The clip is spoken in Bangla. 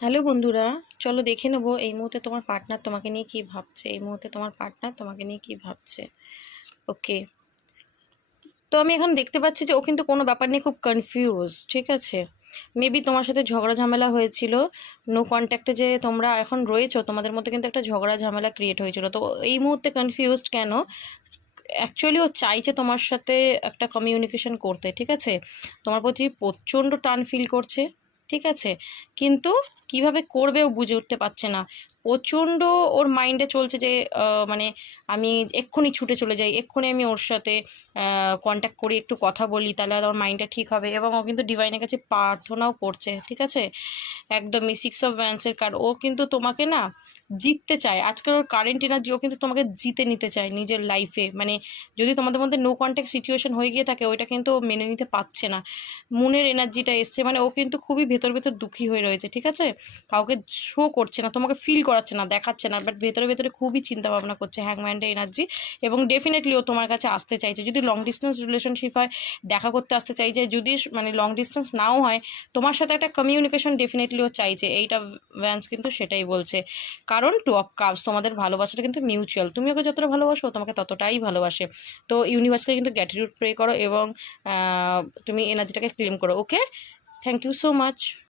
হ্যালো বন্ধুরা, চলো দেখে নেবো এই মুহূর্তে তোমার পার্টনার তোমাকে নিয়ে কি ভাবছে। এই মুহূর্তে তোমার পার্টনার তোমাকে নিয়ে কি ভাবছে। ওকে, তো আমি এখন দেখতে পাচ্ছি যে ও কিন্তু কোনো ব্যাপার নিয়ে খুব কনফিউজ। ঠিক আছে, মেবি তোমার সাথে ঝগড়া ঝামেলা হয়েছিল, নো কন্ট্যাক্টে যে তোমরা এখন রয়েছো, তোমাদের মধ্যে কিন্তু একটা ঝগড়া ঝামেলা ক্রিয়েট হয়েছিল। তো এই মুহূর্তে কনফিউজড কেন? অ্যাকচুয়ালি ও চাইছে তোমার সাথে একটা কমিউনিকেশন করতে। ঠিক আছে, তোমার প্রতি প্রচণ্ড টান ফিল করছে। ঠিক আছে, কিন্তু কিভাবে করবে ও বুঝে উঠতে পারছে না। প্রচণ্ড ওর মাইন্ডে চলছে যে মানে আমি এক্ষুনি ছুটে চলে যাই, এক্ষুনি আমি ওর সাথে কন্ট্যাক্ট করি, একটু কথা বলি, তাহলে ওর মাইন্ডটা ঠিক হবে। এবং ও কিন্তু ডিভাইনের কাছে প্রার্থনাও করছে। ঠিক আছে, একদমই 6 অফ ওয়ান্সের কার্ড। ও কিন্তু তোমাকে না জিততে চায়। আজকাল ওর কারেন্ট এনার্জি, ও কিন্তু তোমাকে জিতে নিতে চায় নিজের লাইফে। মানে যদি তোমাদের মধ্যে নো কন্ট্যাক্ট সিচুয়েশন হয়ে গিয়ে থাকে, ওইটা কিন্তু ও মেনে নিতে পারছে না। মনের এনার্জিটা এসছে, মানে ও কিন্তু খুবই ভেতর ভেতর দুঃখী হয়ে রয়েছে। ঠিক আছে, কাউকে শো করছে না, তোমাকে ফিল করাচ্ছে না, দেখাচ্ছে না, বাট ভেতরে ভেতরে খুবই চিন্তা ভাবনা করছে, হ্যাংম্যানের এনার্জি। এবং ডেফিনেটলি ও তোমার কাছে আসতে চাইছে। যদি লং ডিস্টেন্স রিলেশনশিপ হয়, দেখা করতে আসতে চাইছে। যদি মানে লং ডিস্টেন্স নাও হয়, তোমার সাথে একটা কমিউনিকেশন ডেফিনেটলি ও চাইছে। এইটা ভ্যান্স কিন্তু সেটাই বলছে। কারণ 2 অফ কাপস, তোমাদের ভালোবাসাটা কিন্তু মিউচুয়াল। তুমি ওকে যতটা ভালোবাসো, ও তোমাকে ততটাই ভালোবাসে। তো ইউনিভার্সকে কিন্তু গ্র্যাটিটিউড প্রে করো এবং তুমি এনার্জিটাকে ক্লেম করো। ওকে, থ্যাংক ইউ সো মাচ।